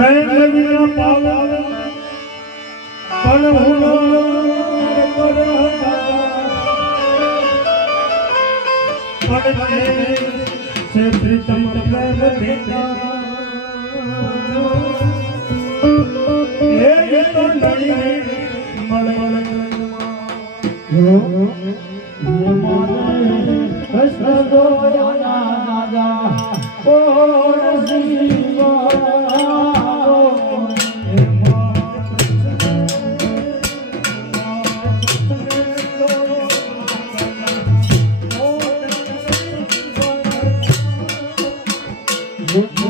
પ્રેમ વિના પાવન પણ હુનર પણ છે પ્રીતમ પ્રેમ ભેગા. એ તો નડી મળે Mm-hmm.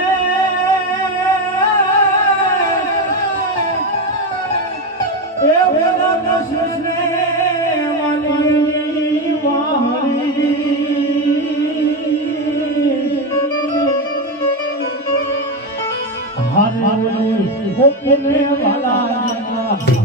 ગોપીને વાલા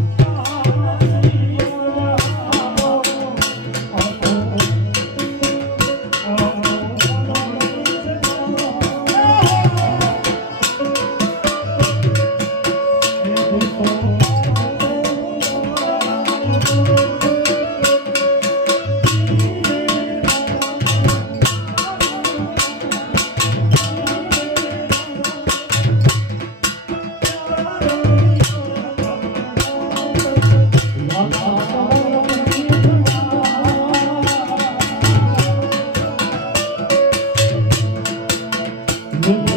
Oh,